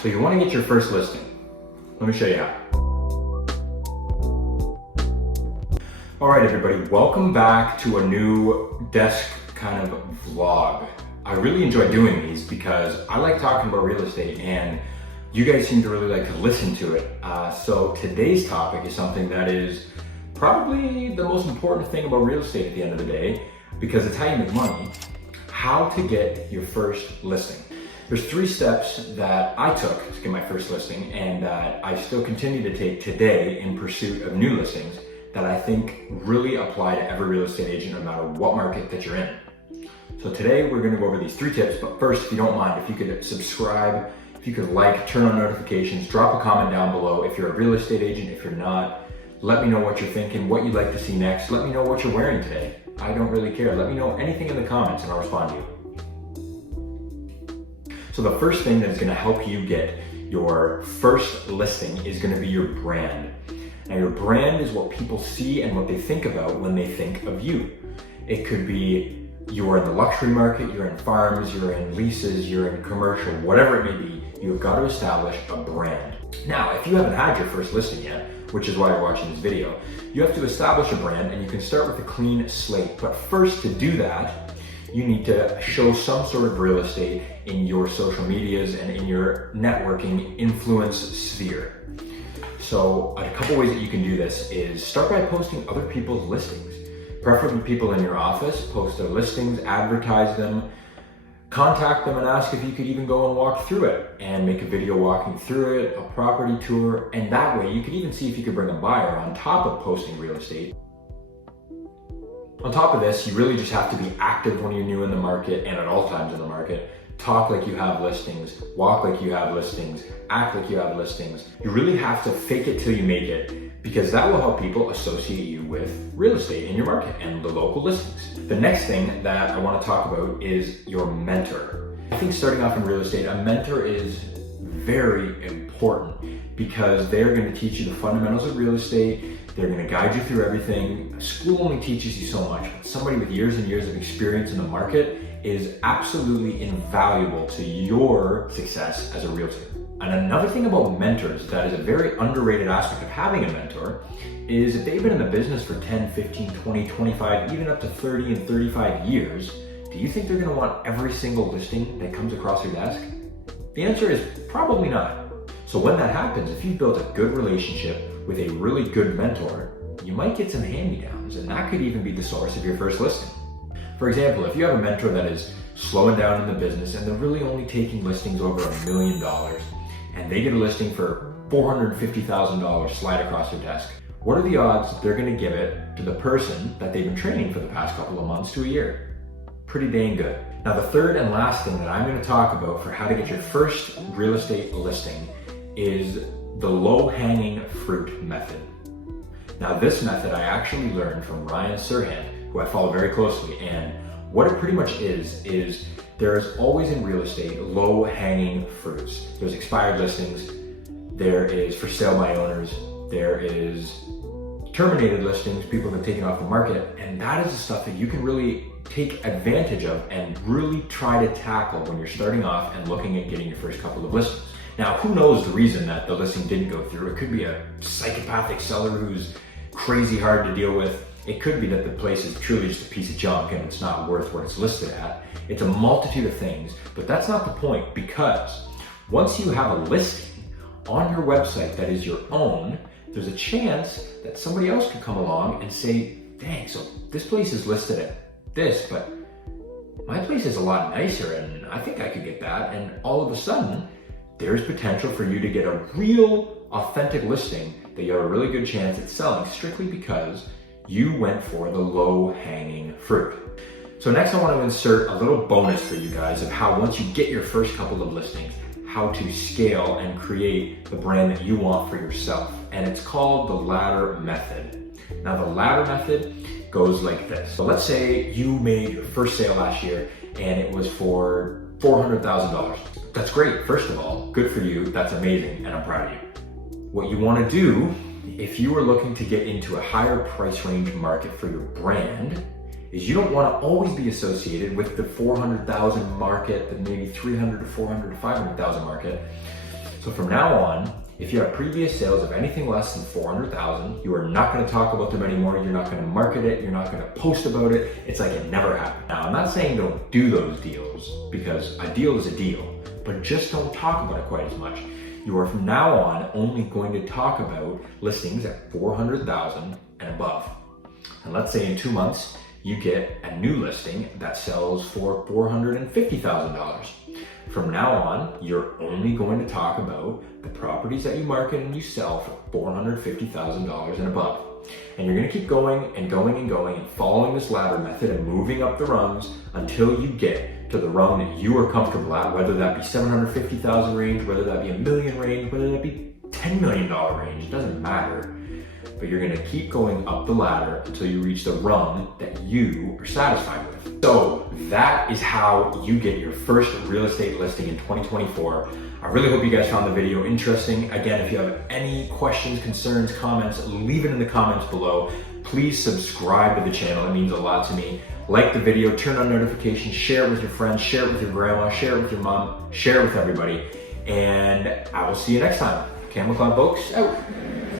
So you want to get your first listing. Let me show you how. All right, everybody, welcome back to a new desk kind of vlog. I really enjoy doing these because I like talking about real estate and you guys seem to really like to listen to it. So today's topic is something that is probably the most important thing about real estate at the end of the day, because it's how you make money. How to get your first listing. There's 3 steps that I took to get my first listing and that I still continue to take today in pursuit of new listings that I think really apply to every real estate agent no matter what market that you're in. So today we're gonna go over these 3 tips, but first, if you don't mind, if you could subscribe, if you could like, turn on notifications, drop a comment down below. If you're a real estate agent, if you're not, let me know what you're thinking, what you'd like to see next. Let me know what you're wearing today. I don't really care. Let me know anything in the comments and I'll respond to you. So the first thing that is gonna help you get your first listing is gonna be your brand. Now your brand is what people see and what they think about when they think of you. It could be you're in the luxury market, you're in farms, you're in leases, you're in commercial, whatever it may be, you've got to establish a brand. Now, if you haven't had your first listing yet, which is why you're watching this video, you have to establish a brand and you can start with a clean slate. But first, to do that, you need to show some sort of real estate in your social medias and in your networking influence sphere. So a couple ways that you can do this is start by posting other people's listings. Preferably people in your office, post their listings, advertise them, contact them and ask if you could even go and walk through it and make a video walking through it, a property tour, and that way you could even see if you could bring a buyer on top of posting real estate. On top of this, you really just have to be active when you're new in the market and at all times in the market. Talk like you have listings, walk like you have listings, act like you have listings. You really have to fake it till you make it, because that will help people associate you with real estate in your market and the local listings. The next thing that I want to talk about is your mentor. I think starting off in real estate, a mentor is very important because they're going to teach you the fundamentals of real estate. They're going to guide you through everything. School only teaches you so much, but somebody with years and years of experience in the market is absolutely invaluable to your success as a realtor. And another thing about mentors that is a very underrated aspect of having a mentor is if they've been in the business for 10, 15, 20, 25, even up to 30 and 35 years, do you think they're going to want every single listing that comes across your desk? The answer is probably not. So when that happens, if you've built a good relationship with a really good mentor, you might get some hand-me-downs, and that could even be the source of your first listing. For example, if you have a mentor that is slowing down in the business and they're really only taking listings over $1 million, and they get a listing for $450,000 slide across their desk, what are the odds that they're going to give it to the person that they've been training for the past couple of months to a year? Pretty dang good. Now, the third and last thing that I'm going to talk about for how to get your first real estate listing is the low-hanging fruit method. Now, this method I actually learned from Ryan Serhant, who I follow very closely, and what it pretty much is there's always in real estate low-hanging fruits. There's expired listings, there is for sale by owners, there is terminated listings, people have been taken off the market, and that is the stuff that you can really take advantage of and really try to tackle when you're starting off and looking at getting your first couple of listings. Now, who knows the reason that the listing didn't go through? It could be a psychopathic seller who's crazy hard to deal with. It could be that the place is truly just a piece of junk and it's not worth what it's listed at. It's a multitude of things, but that's not the point, because once you have a listing on your website that is your own, there's a chance that somebody else could come along and say, dang, so this place is listed at this, but my place is a lot nicer and I think I could get that. And all of a sudden, there's potential for you to get a real authentic listing that you have a really good chance at selling strictly because you went for the low-hanging fruit. So next I want to insert a little bonus for you guys of how once you get your first couple of listings, how to scale and create the brand that you want for yourself. And it's called the ladder method. Now the ladder method goes like this. So let's say you made your first sale last year and it was for $400,000. That's great. First of all, good for you. That's amazing. And I'm proud of you. What you want to do if you are looking to get into a higher price range market for your brand is you don't want to always be associated with the 400,000 market, the maybe 300 to 400 to 500,000 market. So from now on, if you have previous sales of anything less than 400,000, you are not going to talk about them anymore. You're not going to market it. You're not going to post about it. It's like it never happened. Now, I'm not saying don't do those deals, because a deal is a deal, but just don't talk about it quite as much. You are from now on only going to talk about listings at 400,000 and above. And let's say in 2 months, you get a new listing that sells for $450,000. From now on, you're only going to talk about the properties that you market and you sell for $450,000 and above. And you're gonna keep going and going and going and following this ladder method and moving up the rungs until you get to the rung that you are comfortable at, whether that be 750,000 range, whether that be $1 million range, whether that be $10 million range, it doesn't matter. But you're gonna keep going up the ladder until you reach the rung that you are satisfied with. So that is how you get your first real estate listing in 2024. I really hope you guys found the video interesting. Again, if you have any questions, concerns, comments, leave it in the comments below. Please subscribe to the channel, it means a lot to me. Like the video, turn on notifications, share it with your friends, share it with your grandma, share it with your mom, share it with everybody. And I will see you next time. McLeod-Voakes out.